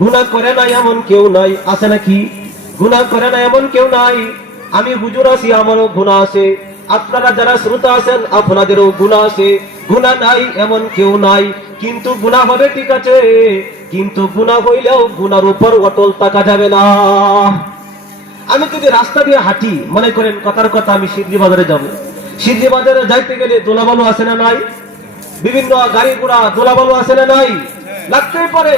গুনাহ করে না এমন কেউ নাই, আছে নাকি? গুনাহ করে না এমন কেউ নাই। আমি হুজুর আছি, আমারও গুনাহ আছে, আপনারা যারা শ্রোতা আছেন আপনাদেরও গুনাহ আছে। গুনাহ নাই এমন কেউ নাই, কিন্তু গুনাহ হবে ঠিক আছে, কিন্তু গুনাহ হইলেও গুনার উপর অটল থাকা যাবে না। আমি যদি রাস্তা দিয়ে হাঁটি, মনে করেন কথার কথা আমি সিদ্ধি বাজারে যাব, সিদ্ধি বাজারে যাইতে গেলে দোলাবালু আছে না নাই? বিভিন্ন গাড়ি ঘোড়া দোলাবালু আছে না নাই? লাগতেই পারে।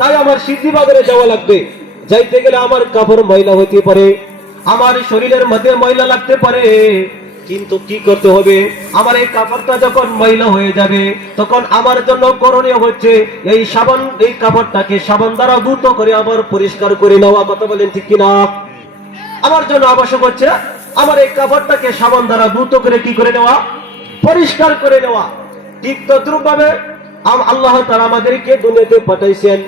তাই আমার সিদ্ধি বাজারে যাওয়া লাগবে। যাইতে গেলে আমার কাপড় ময়লা হইতে পারে, আমার শরীরের মধ্যে ময়লা লাগতে পারে, কিন্তু কি করতে হবে? আমার এই কাপড়টা যখন ময়লা হয়ে যাবে তখন আমার জন্য করণীয় হচ্ছে এই সাবান, এই কাপড়টাকে সাবান দ্বারা ধুত করে আবার পরিষ্কার করে নেওয়া। কথা বলেন ঠিক কিনা? আমার জন্য আবশ্যক হচ্ছে আমার এই কাপড়টাকে সাবান দ্বারা ধুত করে কি করে নেওয়া? পরিষ্কার করে নেওয়া। ঠিক তদ্রূপ ভাবে আল্লাহ তাআলা আমাদেরকে দুনিয়াতে পাঠাইছেন,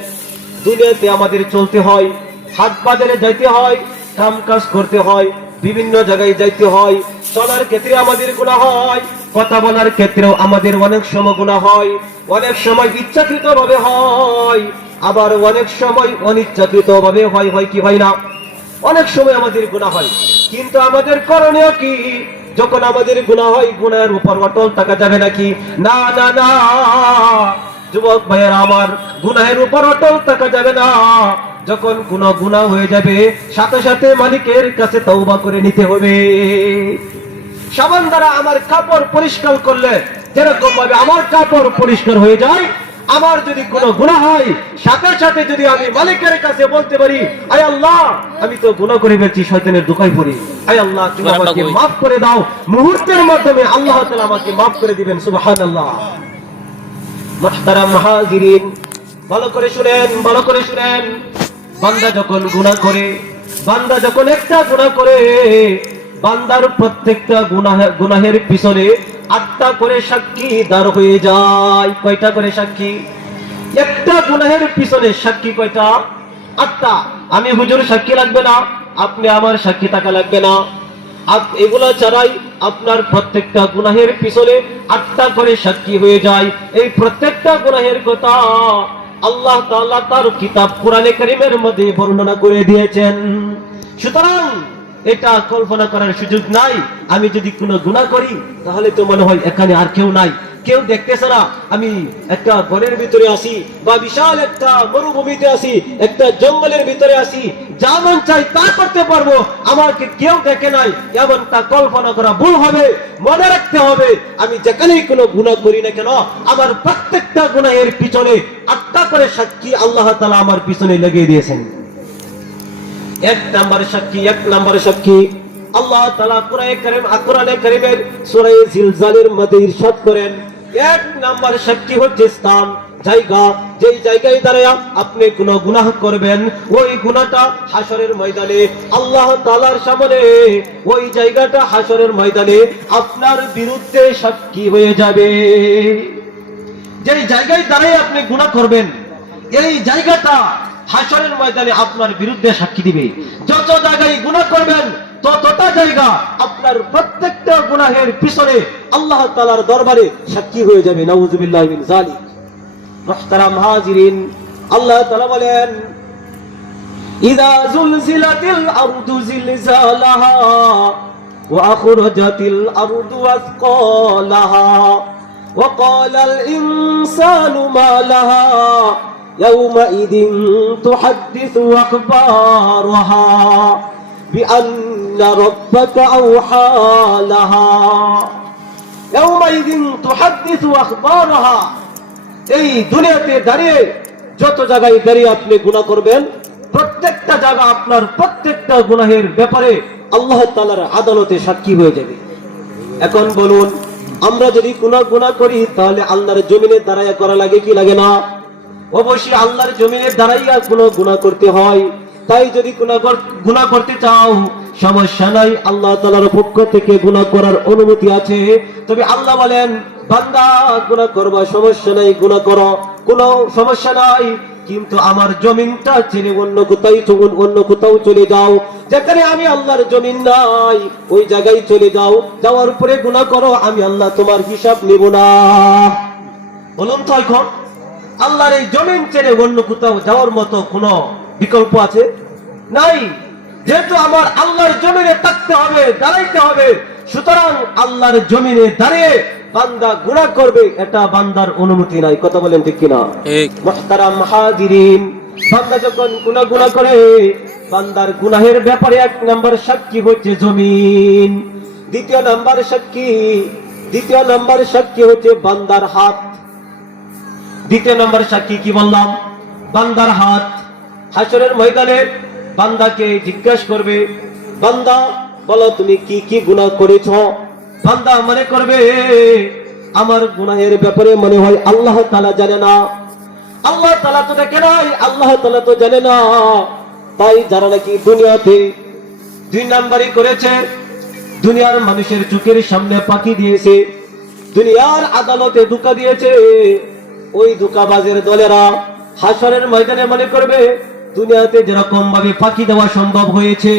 দুনিয়াতে আমাদের চলতে হয়, হাট বাজারে যাইতে হয়, কাম কাজ করতে হয়, বিভিন্ন জায়গায় যাইতে হয়। চলার ক্ষেত্রে আমাদের গুনাহ হয়, কথা বলার ক্ষেত্রেও আমাদের অনেক সময় গুনাহ হয়, অনেক সময় ইচ্ছাকৃত ভাবে হয়, আবার অনেক সময় অনিচ্ছাকৃত ভাবে হয়। হয় কি হয় না? অনেক সময় আমাদের গুনাহ হয়, কিন্তু আমাদের করণীয় কি? যখন আমাদের গুনাহ হয়, গুনাহের উপর অটল থাকা যাবে নাকি? না না না, যুবক ভাইয়েরা আমার, গুনাহের উপর অটল থাকা যাবে না। যখন কোনো গুনাহ হয়ে যাবে সাথে সাথে মালিকের কাছে তওবা করে নিতে হবে। সাবান দ্বারা আমার কাপড় পরিষ্কার করলে যেরকম ভাবে আমার কাপড় পরিষ্কার হয়ে যায়, আমার যদি কোনো গুনাহ হয় সাথে সাথে যদি আমি মালিকের কাছে বলতে পারি, আয় আল্লাহ আমি তো গুনাহ করে ফেলছি, শয়তানের ধোঁকায় পড়ি, আয় আল্লাহ তুমি আমাকে মাফ করে দাও, মুহূর্তের মাধ্যমে আল্লাহ তাআলা আমাকে মাফ করে দিবেন। সুবহানাল্লাহ। মুহতারাম হাজিরিন, ভালো করে শুনেন, ভালো করে শুনেন। বান্দা যখন গুনাহ করে, বান্দা যখন একটা গুনাহ করে, বান্দার প্রত্যেকটা গুনাহের পিছনে 8টা করে সাক্ষী দাঁড় হয়ে যায়। কয়টা করে সাক্ষী? একটা গুনাহের পিছনে সাক্ষী কয়টা? 8টা। আমি হুজুর সাক্ষী লাগবে না, আপনি আমার সাক্ষী থাকা লাগবে না, এগুলা ছাড়াই আপনার প্রত্যেকটা গুনাহের পিছনে 8টা করে সাক্ষী হয়ে যায়। এই প্রত্যেকটা গুনাহের কথা আল্লাহ তাআলা তার কিতাব কোরআনে কারীমের মধ্যে বর্ণনা করে দিয়েছেন। সুতরাং এটা কল্পনা করার সুযোগ নাই। আমি যদি কোনো গুনাহ করি তাহলে তো মনে হয় এখানে আর কেউ নাই, কেউ দেখতেছে না, আমি একটা ঘরের ভিতরে আছি বা বিশাল একটা মরুভূমিতে আছি, একটা জঙ্গলের ভিতরে আছি, যা মন চাই তা করতে পারবো, আমাকে কেউ দেখে নাই, এমনটা কল্পনা করা ভুল হবে। মনে রাখতে হবে আমি যেখানেই কোনো গুনাহ করি না কেন, আমার প্রত্যেকটা গুনাহের পিছনে 8টা করে সাক্ষী আল্লাহ তাআলা আমার পিছনে লাগিয়ে দিয়েছেন। এক নম্বরে সাক্ষী, এক নম্বরে সাক্ষী আল্লাহ তাআলা কোরআনে কারীমের সূরা জিলজালের মধ্যে ইরশাদ করেন, এক নম্বর সাক্ষী হচ্ছে স্থান, জায়গা। যেই জায়গায় দাঁড়ায়া আপনি কোনো গুনাহ করবেন, ওই গুনাহটা হাশরের ময়দানে আল্লাহ তাআলার সামনে, ওই জায়গাটা হাশরের ময়দানে আপনার বিরুদ্ধে সাক্ষী হয়ে যাবে। যেই জায়গায় দাঁড়ায় আপনি গুনাহ করবেন, এই জায়গাটা হাশরের ময়দানে আপনার বিরুদ্ধে সাক্ষী দিবে। যত জায়গায় গুনাহ করবেন ততটা জায়গা আপনার প্রত্যেকটা গুনাহের পিছনে আল্লাহ তাআলার দরবারে সাক্ষী হয়ে যাবে। নাউযুবিল্লাহি মিন যালিক। মুহতারাম হাজিরিন, আল্লাহ তাআলা বলেন, ইযা যুলজিলাতিল আরদু জিলজালাহা ওয়া আখরাজাতিল আরদু আসকালাহা ওয়া ক্বালাল ইনসানু মা লাহা ইয়াওমাইযিন তুহাদ্দিসু আখবারাহা বিআন্না রাব্বাকা আওহা লাহা ইয়াওমাইযিন তুহাদ্দিসু আখবারাহা। এই দুনিয়াতে দাঁড়িয়ে যত জায়গায় দাঁড়িয়ে আপনি গুনাহ করবেন, প্রত্যেকটা জায়গা আপনার প্রত্যেকটা গুনাহের ব্যাপারে আল্লাহ তাআলার আদালতে সাক্ষী হয়ে যাবে। এখন বলুন, আমরা যদি কোনো গুনাহ করি তাহলে আল্লাহর জমিনে দাঁড়াইয়া করা লাগে কি লাগে না? অবশ্যই আল্লাহর জমিনে দাঁড়াইয়া কোনো গুনাহ করতে হয়। তাই যদি গুনাহ করতে চাও সমস্যা নাই, আল্লাহ তাআলার পক্ষ থেকে গুনাহ করার অনুমতি আছে। তবে আল্লাহ বলেন, বান্দা গুনাহ করবা, সমস্যা নাই, গুনাহ করো, কোনো সমস্যা নাই, কিন্তু আমার জমিনটা ছেড়ে অন্য কোথাও চলে যাও, যেখানে আমি আল্লাহর জমিন নাই ওই জায়গায় চলে যাও, যাওয়ার পরে গুনাহ করো, আমি আল্লাহ তোমার হিসাব নেব না। বলুন তো এখন আল্লাহর এই জমিন ছেড়ে অন্য কোথাও যাওয়ার মতো কোনো বিকল্প আছে? নাই। যেহেতু আমার আল্লাহর জমিনে থাকতে হবে, দাঁড়াইতে হবে, সুতরাং আল্লাহর জমিনে দাঁড়িয়ে বান্দা গুনাহ করবে, এটা বান্দার অনুমতি নাই। কথা বলেন ঠিক কিনা? মুহতারাম হাজিরিন, বান্দা যখন গুনাহ করে, বান্দার গুনাহের ব্যাপারে এক নাম্বার সাক্ষী হচ্ছে জমিন। দ্বিতীয় নাম্বার সাক্ষী হচ্ছে বান্দার হাত। দ্বিতীয় নাম্বার সাক্ষী কি বললাম? বান্দার হাত। হাসরের ময়দানে বান্দাকে জিজ্ঞাসা করবে, বান্দা বলো তুমি কি কি গুনাহ করেছো? বান্দা মনে করবে আমার গুনাহের ব্যাপারে মনে হয় আল্লাহ তাআলা জানে না, আল্লাহ তাআলা তো দেখে নাই, আল্লাহ তাআলা তো জানে না। তাই যারা নাকি দুনিয়াতে দুই নাম্বারই করেছে, দুনিয়ার মানুষের চোখের সামনে পাখি দিয়েছে, দুনিয়ার আদালতে ধোঁকা দিয়েছে, ওই ধোঁকাবাজের দলেরা হাসরের ময়দানে মনে করবে দুনিয়াতে যেরকম ভাবে ফাঁকি দেওয়া সম্ভব হয়েছে,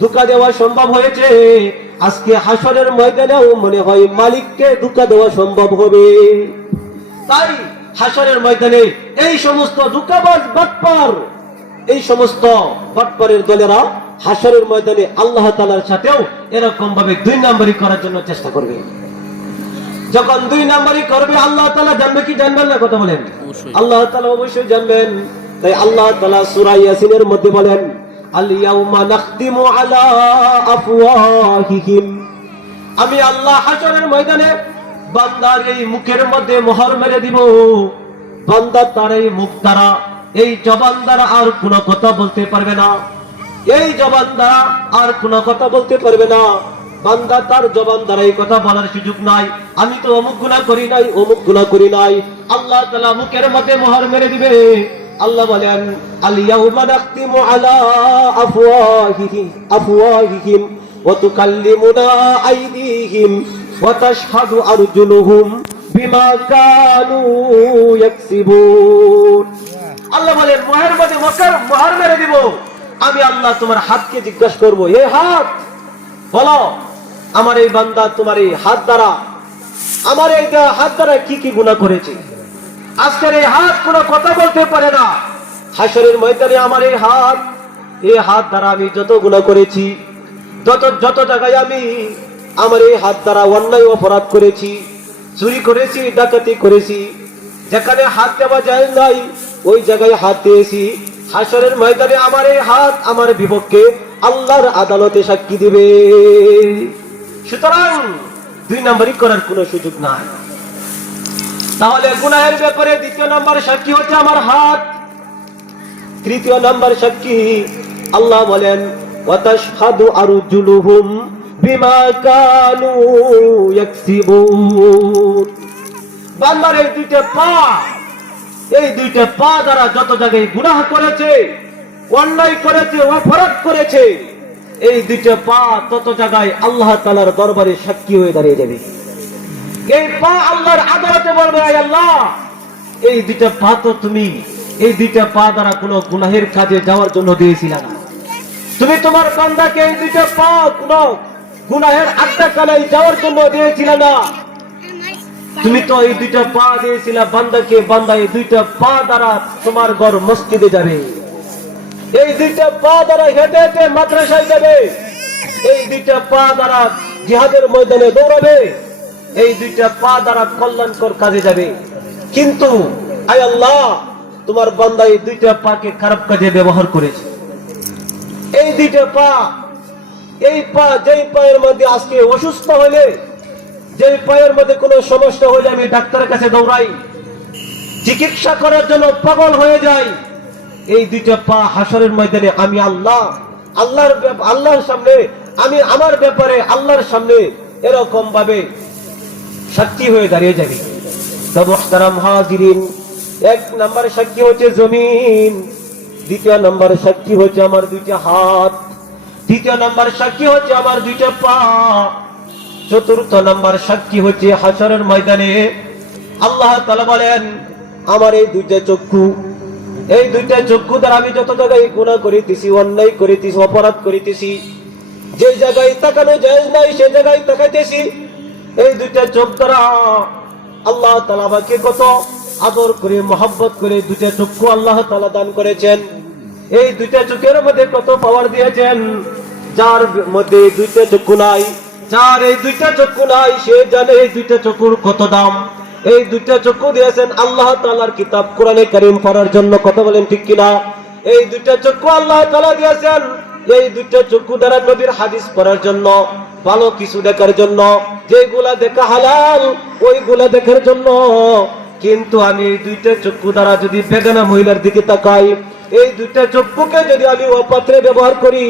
ধোঁকা দেওয়া সম্ভব হয়েছে, আজকে হাসরের ময়দানেও মনে হয় মালিককে ধোঁকা দেওয়া সম্ভব হবে। তাই হাসরের ময়দানে এই সমস্ত ধোঁকাবাজ বাটপার, এই সমস্ত বাটপারের দলেরা হাসরের ময়দানে আল্লাহ তাআলার সাথেও এরকম ভাবে দুই নাম্বারি করার জন্য চেষ্টা করবে। যখন দুই নাম্বারি করবে, আল্লাহ তাআলা জানবে কি জানবেন না? কথা বলেন। আল্লাহ তাআলা অবশ্যই জানবেন। তাই আল্লাহ তাআলা সূরা ইয়াসিনের মধ্যে বলেন, আল ইয়াউমা নাখতিমু আলা আফওয়াহিহিম, আমি আল্লাহ হাসরের ময়দানে বান্দার এই মুখের মধ্যে মোহর মেরে দিব। বান্দা তার এই মুখ দ্বারা, এই জবান দ্বারা আর কোনো কথা বলতে পারবে না, এই জবান দ্বারা আর কোনো কথা বলতে পারবে না। বান্দা তার জবান দ্বারা এই কথা বলার সুযোগ নাই, আমি তো অমুক গুনাহ করি নাই, অমুক গুনাহ করি নাই। আল্লাহ তাআলা মুখের মধ্যে মোহর মেরে দিবে। আল্লাহ বলেন, আল ইয়াউমা নাখতিমু আলা আফওয়াহিহিম ওয়া তুকাল্লিমুনা আইদিহিম ওয়া তাশহাদু আরজুলুহুম বিমা কানু ইয়াকসিবুন। আল্লাহ বলেন, মোহর মধ্যে মোহর মেরে দিব। আমি আল্লাহ তোমার হাতকে জিজ্ঞাসা করব, হে হাত বলো আমার এই বান্দা তোমার এই হাত দ্বারা, আমার এই হাত দ্বারা কি কি গুনাহ করেছে। আজকের এই হাত কোনো কথা বলতে পারে না। হাসরের ময়দানে আমার এই হাত দ্বারা আমি যত গুনাহ করেছি, যত জায়গায় আমি আমার এই হাত দ্বারা অন্যায় অপরাধ করেছি, চুরি করেছি, ডাকাতি করেছি, যেখানে হাত দেওয়া যায় নাই ওই জায়গায় হাত দিয়েছি। হাসরের ময়দানে আমার এই হাত আমার বিপক্ষে আল্লাহর আদালতে সাক্ষী দিবে। সুতরাং দুই নাম্বারই করার কোনো সুযোগ নাই। তাহলে গুনাহের ব্যাপারে দ্বিতীয় নাম্বার সাক্ষী হচ্ছে আমার হাত। তৃতীয় নাম্বার সাক্ষী আল্লাহ বলেন, ওয়া তাশহাদু আরজুলুহুম বিমা কানু ইয়াকসিবুন। বান্দার এই দুইটা পা দ্বারা যত জায়গায় গুনাহ করেছে, অন্যায় করেছে, অপরাধ করেছে, এই দুইটা পা তত জায়গায় আল্লাহ তাআলার দরবারে সাক্ষী হয়ে দাঁড়িয়ে যাবে। এই পা আল্লাহর আদালতে বলবে, আয় আল্লাহ এই দুইটা পা তো তুমি এই দুইটা পা দ্বারা কোনো গুনাহের কাজে যাওয়ার জন্য দিয়েছিলে না। তুমি তোমার বান্দাকে এই দুইটা পা কোনো গুনাহের আড্ডাখানায় যাওয়ার জন্য দিয়েছিলে না। তুমি তো এই দুইটা পা দিয়েছিলে বান্দাকে, বান্দা এই দুইটা পা দ্বারা তোমার ঘর মসজিদে যাবে, এই দুইটা পা দ্বারা হেঁটে হেঁটে মাদ্রাসায় যাবে, এই দুইটা পা দ্বারা জিহাদের ময়দানে দৌড়াবে, এই দুইটা পা দ্বারা কল্যাণকর কাজে যাবে। কিন্তু আয় আল্লাহ তোমার বান্দা এই দুইটা পাকে খারাপ কাজে ব্যবহার করেছে। এই দুইটা পা, এই পা যেই পায়ের মধ্যে আজকে অসুস্থ হলে, যেই পায়ের মধ্যে কোনো সমস্যা হলে আমি ডাক্তারের কাছে দৌড়াই, চিকিৎসা করার জন্য পাগল হয়ে যাই, এই দুইটা পা হাসরের ময়দানে আমি আল্লাহর সামনে, আমি আমার ব্যাপারে আল্লাহর সামনে এরকম ভাবে সাক্ষী হয়ে দাঁড়িয়ে যাবে। তো মুহতারাম হাজিরিন, এক নাম্বার সাক্ষী হচ্ছে জমিন, দ্বিতীয় নাম্বার সাক্ষী হচ্ছে আমার দুইটা হাত, তৃতীয় নাম্বার সাক্ষী হচ্ছে আমার দুইটা পা, চতুর্থ নাম্বার সাক্ষী হচ্ছে হাসরের ময়দানে আল্লাহ তাআলা বলেন, আমার এই দুইটা চক্ষু, এই দুইটা চক্ষু দ্বারা আমি যত জায়গায় গুনাহ করিতেছি, অন্যায় করিতেছি, অপরাধ করিতেছি, যে জায়গায় তাকানো যায় নাই সে জায়গায় তাকাইতেছি, এই দুইটা চোখ দ্বারা আল্লাহ তাআলা আমাকে কত আদর করে মহব্বত করে দুইটা চক্ষু আল্লাহ তাআলা দান করেছেন। এই দুইটা চোখের মধ্যে কত পাওয়ার দিয়েছেন। যার মধ্যে দুইটা চক্ষু নাই, যার এই দুইটা চক্ষু নাই, সে জানে এই দুইটা চক্ষুর কত দাম। এই দুইটা চক্ষু দিয়েছেন আল্লাহ তাআলার কিতাব কোরআনে কারীম পড়ার জন্য। কথা বলেন ঠিক কিনা? এই দুইটা চক্ষু আল্লাহ তাআলা দিয়েছেন এই দুইটা চক্ষু দ্বারা নবীর হাদিস পড়ার জন্য, ভালো কিছু দেখার জন্য, যেগুলা দেখা হালাল ওইগুলা দেখার জন্য। কিন্তু আমি এই দুইটা চক্ষু দ্বারা যদি বেগানা মহিলার দিকে তাকাই, এই দুইটা চক্ষুকে যদি আমি অপাত্রে ব্যবহার করি,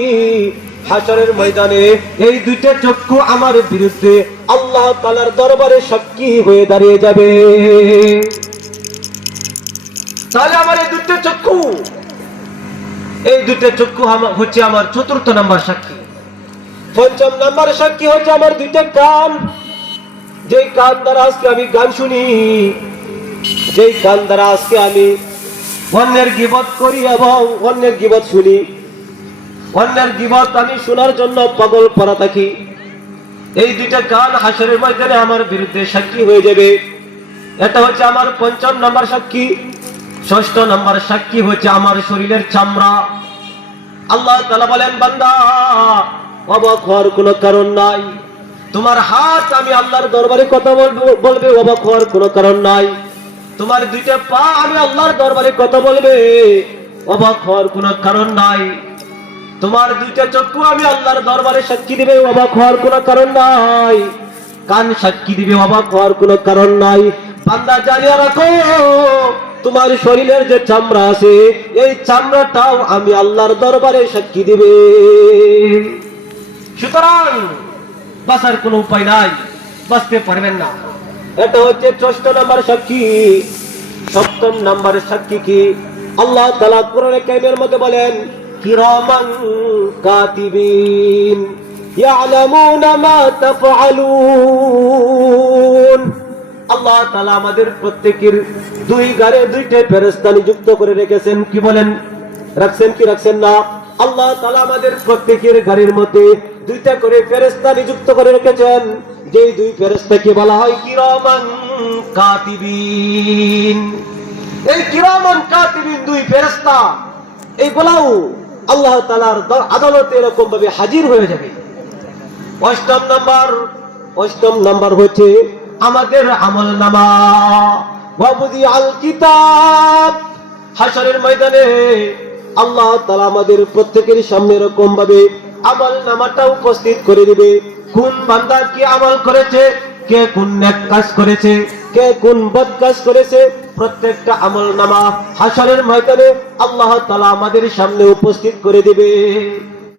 হাশরের ময়দানে এই দুইটা চক্ষু আমার বিরুদ্ধে আল্লাহ তাআলার দরবারে সাক্ষী হয়ে দাঁড়িয়ে যাবে। তাহলে আমার এই দুইটা চক্ষু, এই দুইটা চক্ষু হচ্ছে আমার চতুর্থ নাম্বার সাক্ষী। পঞ্চম নাম্বার সাক্ষী হচ্ছে আমার দুইটা কান। যেই কান দ্বারা আজকে আমি গান শুনি, যেই কান দ্বারা আজকে আমি অন্যের গীবত করি এবং অন্যের গীবত শুনি, অন্যের গীবত আমি শোনার জন্য পাগল পড়া থাকি। এই দুইটা কান হাশরের ময়দানে আমার বিরুদ্ধে সাক্ষী হয়ে যাবে। এটা হচ্ছে আমার পঞ্চম নাম্বার সাক্ষী। ষষ্ঠ নাম্বার সাক্ষী হচ্ছে আমার শরীরের চামড়া। আল্লাহ তাআলা বলেন, বান্দা অবাক হওয়ার কোনো কারণ নাই। তোমার হাত আমি আল্লাহর দরবারে কথা বলবে, অবাক হওয়ার কোনো কারণ নাই। তোমার দুইটা পা আমি আল্লাহর দরবারে কথা বলবে, অবাক হওয়ার কোনো কারণ নাই। তোমার দুইটা চক্ষু আমি আল্লাহর দরবারে সাক্ষী দিবে, অবাক হওয়ার কোনো কারণ নাই। কান সাক্ষী দিবে, অবাক হওয়ার কোনো কারণ নাই। বান্দা জানিয়ে রাখো, তোমার শরীরের যে চামড়া আছে, এই চামড়াটাও আমি আল্লাহর দরবারে সাক্ষী দিবে। সুতরাং বাঁচার কোনো উপায় নাই, বাঁচতে পারবেন না। এটা হচ্ছে ষষ্ঠ নাম্বার সাক্ষী। সপ্তম নাম্বার সাক্ষী কি? আল্লাহ তাআলা কোরআনে কারীমের মধ্যে বলেন, কিরামান কাতিবিন ইয়ালামুনা মা তাফআলুন। আল্লাহ তাআলা আমাদের প্রত্যেকের দুই গারে দুইটা ফেরেশতা নিযুক্ত করে রেখেছেন। কি বলেন? রাখছেন কি রাখছেন না? আল্লাহ তাআলা আমাদের প্রত্যেকের গাড়ির মধ্যে দুইটা করে ফেরেশতা নিযুক্ত করে রেখেছেন। যে দুই ফেরেশতাকে বলা হয় কিরামান কাতিবিন। এই কিরামান কাতিবিন দুই ফেরেশতা এইগুলাও আল্লাহ তাআলার আদালতে এরকম ভাবে হাজির হয়ে যাবে। অষ্টম নাম্বার হচ্ছে আমাদের আমলনামা। ওয়াবুদি আল কিতাব। হাশরের ময়দানে আল্লাহ তাআলা আমাদের প্রত্যেকের সামনে এরকম ভাবে আমলনামাটা উপস্থিত করে দিবে। কোন বান্দা কি আমল করেছে, কে কোন নেক কাজ করেছে, কে কোন বদ কাজ করেছে, প্রত্যেকটা আমলনামা হাশরের ময়দানে আল্লাহ তাআলা আমাদের সামনে উপস্থিত করে দিবে।